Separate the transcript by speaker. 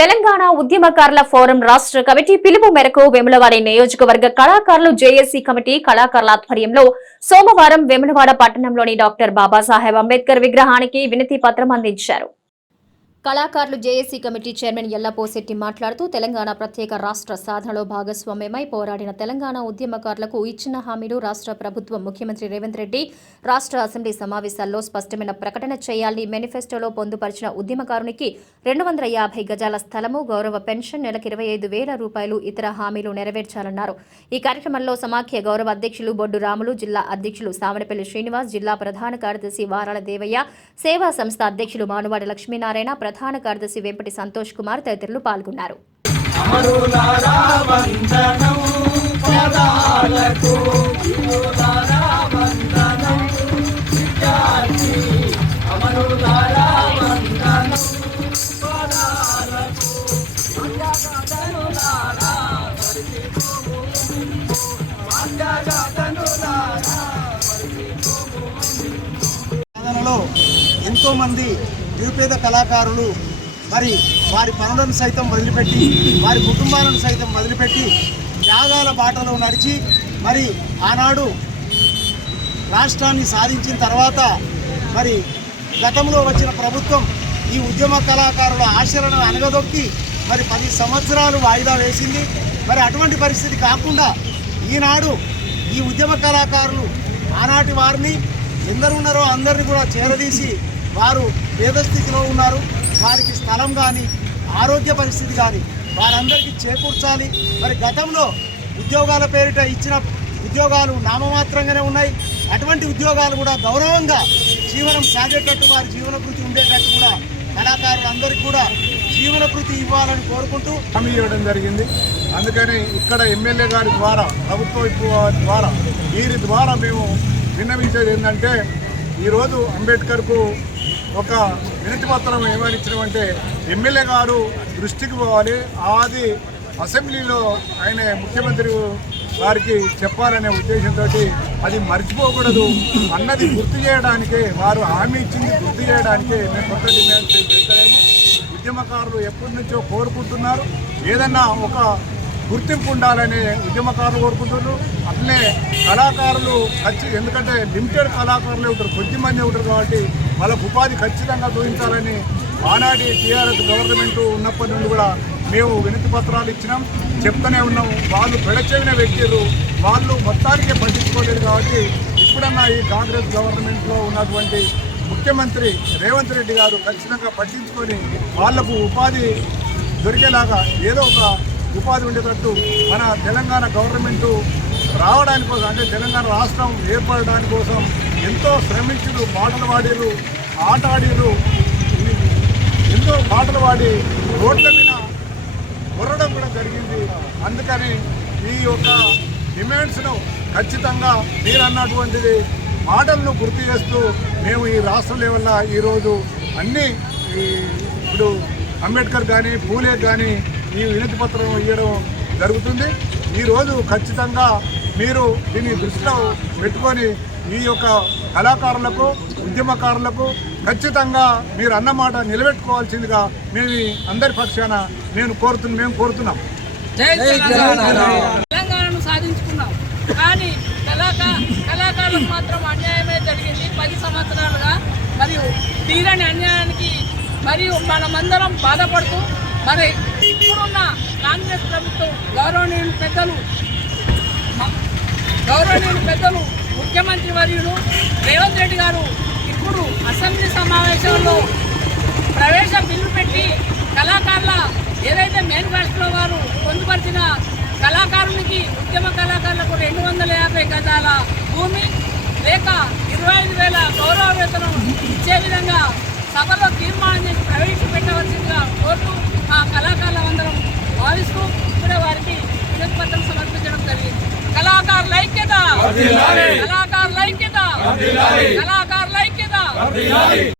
Speaker 1: తెలంగాణ ఉద్యమకారుల ఫోరం రాష్ట్ర కమిటీ పిలుపు మేరకు వెములవాడ నియోజకవర్గ కళాకారులు జేఏసీ కమిటీ కళాకారుల ఆధ్వర్యంలో సోమవారం వెములవాడ పట్టణంలోని డాక్టర్ బాబాసాహెబ్ అంబేద్కర్ విగ్రహానికి వినతి పత్రం అందించారు. కళాకారులు జేఏసీ కమిటీ చైర్మన్ ఎల్లపోశెట్టి మాట్లాడుతూ తెలంగాణ ప్రత్యేక రాష్ట్ర సాధనలో భాగస్వామ్యమై పోరాడిన తెలంగాణ ఉద్యమకారులకు ఇచ్చిన హామీలు రాష్ట్ర ప్రభుత్వం ముఖ్యమంత్రి రేవంత్ రెడ్డి రాష్ట్ర అసెంబ్లీ సమావేశాల్లో స్పష్టమైన ప్రకటన చేయాలని మేనిఫెస్టోలో పొందుపరిచిన ఉద్యమకారునికి రెండు వందల యాభై గజాల స్థలము గౌరవ పెన్షన్ నెలకు ఇరవై ఐదు వేల రూపాయలు ఇతర హామీలు నెరవేర్చాలన్నారు. ఈ కార్యక్రమంలో సమాఖ్య గౌరవ అధ్యక్షులు బొడ్డు రాములు జిల్లా అధ్యక్షులు సావనపల్లి శ్రీనివాస్ జిల్లా ప్రధాన కార్యదర్శి వారాల దేవయ్య సేవా సంస్థ అధ్యక్షులు మానువాడి లక్ష్మీనారాయణ ప్రధాన కార్యదర్శి వెంపటి సంతోష్ కుమార్ తదితరులు పాల్గొన్నారు.
Speaker 2: ఎంతో
Speaker 3: మంది ఎంతోమంది నిరుపేద కళాకారులు మరి వారి పనులను సైతం వదిలిపెట్టి వారి కుటుంబాలను సైతం వదిలిపెట్టి త్యాగాల బాటలో నడిచి మరి ఆనాడు రాష్ట్రాన్ని సాధించిన తర్వాత మరి గతంలో వచ్చిన ప్రభుత్వం ఈ ఉద్యమ కళాకారుల ఆచరణను అనగదొక్కి మరి పది సంవత్సరాలు వాయిదా వేసింది. మరి అటువంటి పరిస్థితి కాకుండా ఈనాడు ఈ ఉద్యమ కళాకారులు ఆనాటి వారిని ఎందరు ఉన్నారో అందరిని కూడా చేరదీసి వారు పేద స్థితిలో ఉన్నారు. వారికి స్థలం కానీ ఆరోగ్య పరిస్థితి కానీ వారందరికీ చేకూర్చాలి. మరి గతంలో ఉద్యోగాల పేరిట ఇచ్చిన ఉద్యోగాలు నామమాత్రంగానే ఉన్నాయి. అటువంటి ఉద్యోగాలు కూడా గౌరవంగా జీవనం సాగేటట్టు వారి జీవన కృతి ఉండేటట్టు కూడా కళాకారులందరికీ కూడా జీవన కృతి ఇవ్వాలని కోరుకుంటూ
Speaker 4: హామీ ఇవ్వడం జరిగింది. అందుకని ఇక్కడ ఎమ్మెల్యే గారి ద్వారా ప్రభుత్వ వారి ద్వారా వీరి ద్వారా మేము విన్నవించేది ఏంటంటే ఈరోజు అంబేద్కర్కు ఒక వినతి పత్రం ఏమని ఇచ్చినామంటే ఎమ్మెల్యే గారు దృష్టికి పోవాలి అది అసెంబ్లీలో ఆయన ముఖ్యమంత్రి వారికి చెప్పాలనే ఉద్దేశంతో అది మర్చిపోకూడదు అన్నది గుర్తు చేయడానికే వారు హామీ ఇచ్చింది గుర్తు చేయడానికే మేము కొత్త డిమాండ్ చేస్తాము ఉద్యమకారులు ఎప్పటి నుంచో కోరుకుంటున్నారు. ఏదన్నా ఒక గుర్తింపు ఉండాలని ఉద్యమకారులు కోరుకుంటున్నారు. అట్లే కళాకారులు ఖచ్చి ఎందుకంటే లిమిటెడ్ కళాకారులే ఉంటారు కొద్ది మంది ఉంటారు కాబట్టి వాళ్ళకు ఉపాధి ఖచ్చితంగా చూపించాలని ఆనాటి టీఆర్ఎస్ గవర్నమెంట్ ఉన్నప్పటి నుండి కూడా మేము వినతి పత్రాలు ఇచ్చినాం. చెప్తూనే ఉన్నాం. వాళ్ళు పెడచెవిన వ్యక్తులు వాళ్ళు మొత్తానికే పట్టించుకోలేదు కాబట్టి ఇప్పుడన్నా ఈ కాంగ్రెస్ గవర్నమెంట్లో ఉన్నటువంటి ముఖ్యమంత్రి రేవంత్ రెడ్డి గారు ఖచ్చితంగా పట్టించుకొని వాళ్ళకు ఉపాధి దొరికేలాగా ఏదో ఒక ఉపాధి ఉండేటట్టు మన తెలంగాణ గవర్నమెంట్ రావడానికి కోసం అంటే తెలంగాణ రాష్ట్రం ఏర్పడడానికి కోసం ఎంతో శ్రమించుడు పాటలు పాడిరు ఆట ఆడిరు ఎంతో పాటలు పాడి రోడ్ల మీద కొరడం కూడా జరిగింది. అందుకని ఈ యొక్క డిమాండ్స్ను ఖచ్చితంగా మీరు అన్నటువంటిది మాటలను గుర్తు చేస్తూ మేము ఈ రాష్ట్ర లెవెల్లో ఈరోజు అన్నీ ఈ ఇప్పుడు అంబేద్కర్ కానీ పూలే కానీ ఈ వినతి పత్రం ఇవ్వడం జరుగుతుంది. ఈరోజు ఖచ్చితంగా మీరు దీన్ని దృష్టిలో పెట్టుకొని ఈ యొక్క కళాకారులకు ఉద్యమకారులకు ఖచ్చితంగా మీరు అన్నమాట నిలబెట్టుకోవాల్సిందిగా మేము అందరి పక్షాన నేను కోరుతున్నా మేము కోరుతున్నాం.
Speaker 5: జై తెలంగాణ. తెలంగాణను సాధించుకున్నాం. కానీ కళాకా కళాకారులకు మాత్రం అన్యాయమే జరిగింది. పది సంవత్సరాలుగా మరియు తీరని అన్యాయానికి మరియు మనమందరం బాధపడుతూ మరి ఇప్పుడున్న కాంగ్రెస్ ప్రభుత్వం గౌరవనీయులు పెద్దలు మ- గౌరవనీయులు పెద్దలు ముఖ్యమంత్రి వర్యులు రేవంత్ రెడ్డి గారు ఇప్పుడు అసెంబ్లీ సమావేశంలో ప్రవేశ బిల్లు పెట్టి కళాకారుల ఏదైతే మేనిఫెస్టో వారు పొందుపరిచిన కళాకారునికి ఉద్యమ కళాకారులకు రెండు వందల యాభై గజాల భూమి లేక ఇరవై ఐదు వేల గౌరవ వేతనం ఇచ్చే విధంగా సభలో తీర్మానం చేసి ప్రవేశపెట్టవలసిందిగా కోరుతూ ఆ కళాకారులందరం భావిస్తూ ఇప్పుడే వారికి వినతి పత్రం సమర్పించడం జరిగింది. కళాకారుల ఐక్యత! కళాకారుల ఐక్యత! కళాకారుల ఐక్యత!